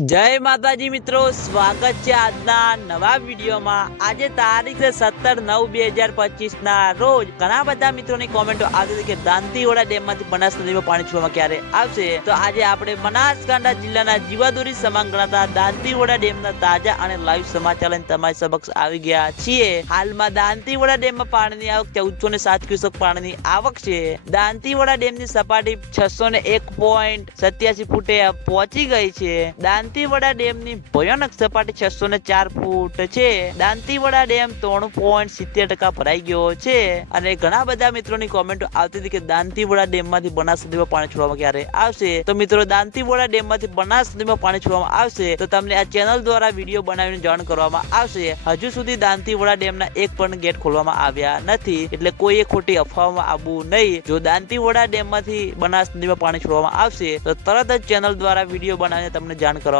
જય માતાજી મિત્રો, સ્વાગત છે આજના નવા વિડીયોમાં. આજે તારીખ છે સત્તર નવ બે હજાર પચીસ ના રોજ ઘણા બધા મિત્રોની કોમેન્ટો આવતી હતી કે દાંતીવાડા ડેમમાંથી બનાસ નદીમાં પાણી છોડવામાં ક્યારે આવશે? તો આજે આપણે બનાસકાંઠા જિલ્લાના જીવાદોરી સમાન દાંતીવાડા ડેમના તાજા અને લાઈવ સમાચાર લઈને તમારી સમક્ષ આવી ગયા છીએ. હાલમાં દાંતીવાડા ડેમમાં પાણીની આવક ચૌદસો ને સાત ક્યુસેક પાણીની આવક છે. દાંતીવાડા ડેમની સપાટી છસો ને એક પોઈન્ટ સત્યાસી ફૂટે પહોંચી ગઈ છે. દાંતીવાડા ડેમની ભયાનક સપાટી છસો ને ચાર ફૂટ છે. દાંતીવાડા ડેમ ત્રણ પોઈન્ટ સિત્તેર ટકા ભરાઈ ગયો છે. અને ઘણા બધા મિત્રોની કોમેન્ટો આવતી હતી કે દાંતીવાડા ડેમમાંથી બનાસ નદીમાં પાણી છોડવામાં ક્યારે આવશે? તો મિત્રો, દાંતીવાડા ડેમમાંથી બનાસ નદીમાં પાણી છોડવામાં આવશે તો તમને આ ચેનલ દ્વારા વીડિયો બનાવીને જાણ કરવામાં આવશે. હજુ સુધી દાંતીવાડા ડેમના એક પણ ગેટ ખોલવામાં આવ્યા નથી. એટલે કોઈએ ખોટી અફવામાં આવવું નહીં. જો દાંતીવાડા ડેમમાંથી બનાસ નદીમાં પાણી છોડવામાં આવશે, તો તરત જ ચેનલ દ્વારા વીડિયો બનાવીને તમને જાણ કરવામાં